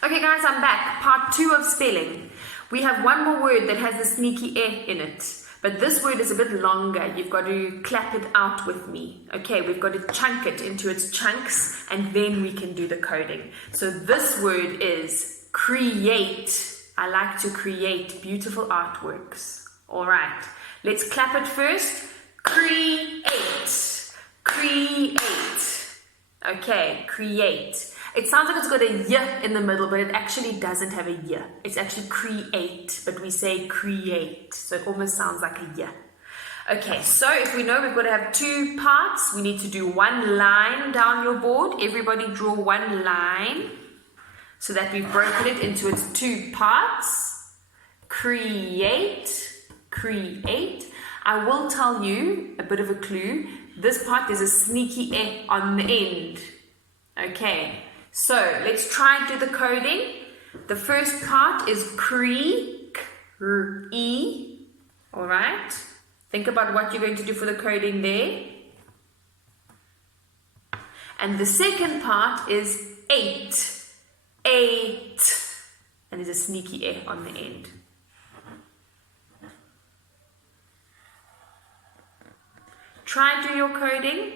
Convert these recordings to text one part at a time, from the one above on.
Okay guys, I'm back. Part 2 of spelling. We have one more word that has the sneaky e in it. But this word is a bit longer. You've got to clap it out with me. Okay, we've got to chunk it into its chunks and then we can do the coding. So this word is create. I like to create beautiful artworks. Alright, let's clap it first. Create. Create. Okay, create. It sounds like it's got a y in the middle, but it actually doesn't have a y. It's actually create, but we say create. So it almost sounds like a y. Okay, so if we know we've got to have 2 parts, we need to do one line down your board. Everybody draw one line so that we've broken it into its 2 parts. Create, create. I will tell you a bit of a clue. This part, there's a sneaky e on the end. Okay, so let's try and do the coding. The first part is e. Alright, think about what you're going to do for the coding there. And the second part is 8. 8. And there's a sneaky e on the end. Try and do your coding.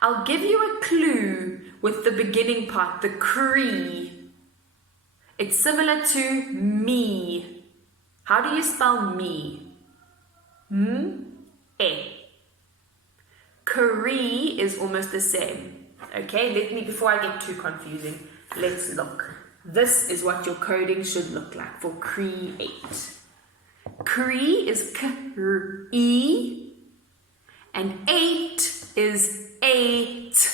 I'll give you a clue with the beginning part, the cree. It's similar to me. How do you spell me? E. Cree is almost the same. Okay, before I get too confusing, let's look. This is what your coding should look like for create. Cree is k-r-e. And 8 is 8,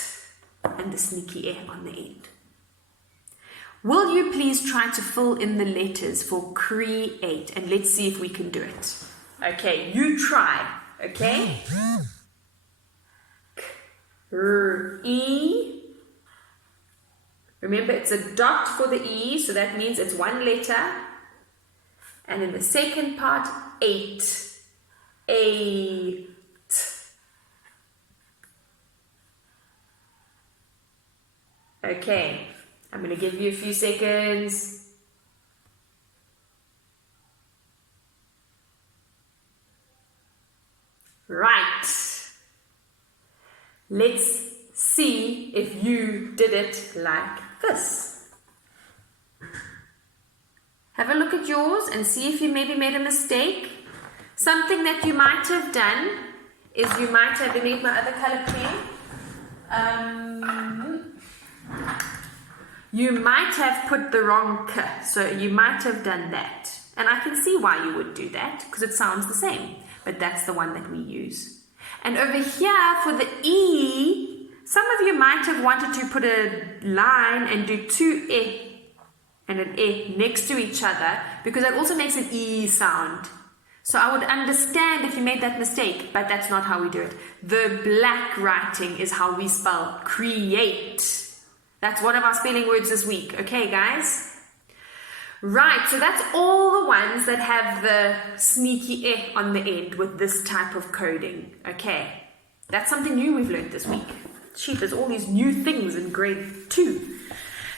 and the sneaky e on the end. Will you please try to fill in the letters for create, and let's see if we can do it. Okay, you try, okay? E. Remember, it's a dot for the E, so that means it's one letter. And in the second part, 8. 8. Okay, I'm going to give you a few seconds. Right. Let's see if you did it like this. Have a look at yours and see if you maybe made a mistake. Something that you might have done is you might have, let me get my other color pen. You might have put the wrong k, so you might have done that. And I can see why you would do that, because it sounds the same, but that's the one that we use. And over here, for the E, some of you might have wanted to put a line and do 2 e and an e next to each other, because that also makes an E sound. So I would understand if you made that mistake, but that's not how we do it. The black writing is how we spell create. That's one of our spelling words this week. Okay, guys? Right, so that's all the ones that have the sneaky e on the end with this type of coding. Okay, that's something new we've learned this week. Sheep, there's all these new things in grade 2.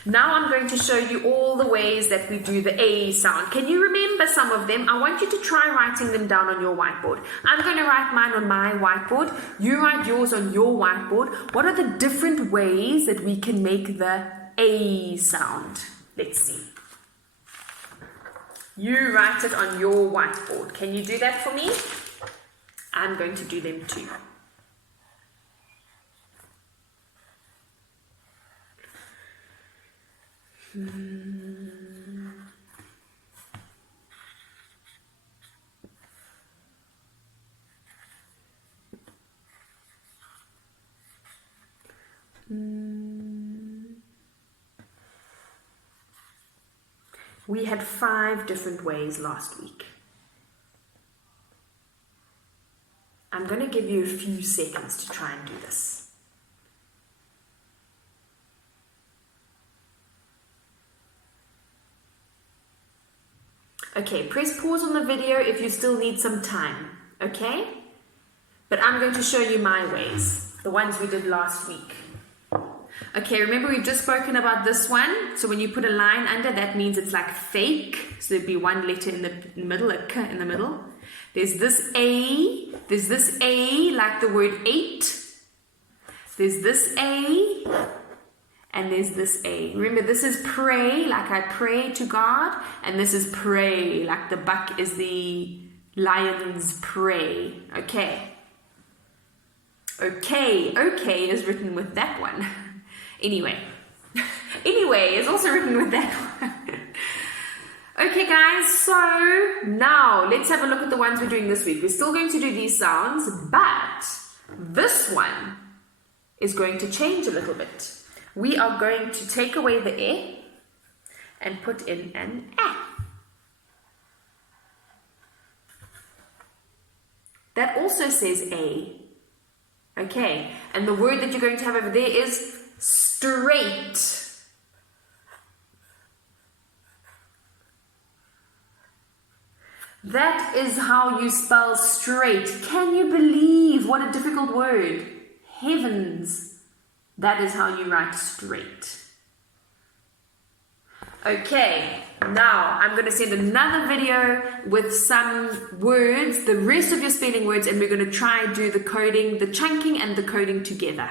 Now I'm going to show you all the ways that we do the A sound. Can you remember some of them? I want you to try writing them down on your whiteboard. I'm going to write mine on my whiteboard. You write yours on your whiteboard. What are the different ways that we can make the A sound? Let's see. You write it on your whiteboard. Can you do that for me? I'm going to do them too. We had 5 different ways last week. I'm going to give you a few seconds to try and do this. Okay, press pause on the video if you still need some time, okay? But I'm going to show you my ways, the ones we did last week. Okay, remember we've just spoken about this one. So when you put a line under, that means it's like fake. So there'd be one letter in the middle, a K in the middle. There's this A like the word 8. There's this A, and there's this A. Remember, this is pray, like I pray to God, and this is pray, like the buck is the lion's prey. Okay. Okay is written with that one. Anyway is also written with that one. Okay, guys, so now let's have a look at the ones we're doing this week. We're still going to do these sounds, but this one is going to change a little bit. We are going to take away the E and put in an A. That also says A. Okay, and the word that you're going to have over there is straight. That is how you spell straight. Can you believe what a difficult word? Heavens. That is how you write straight. Okay, now I'm going to send another video with some words, the rest of your spelling words, and we're going to try and do the coding, the chunking and the coding together.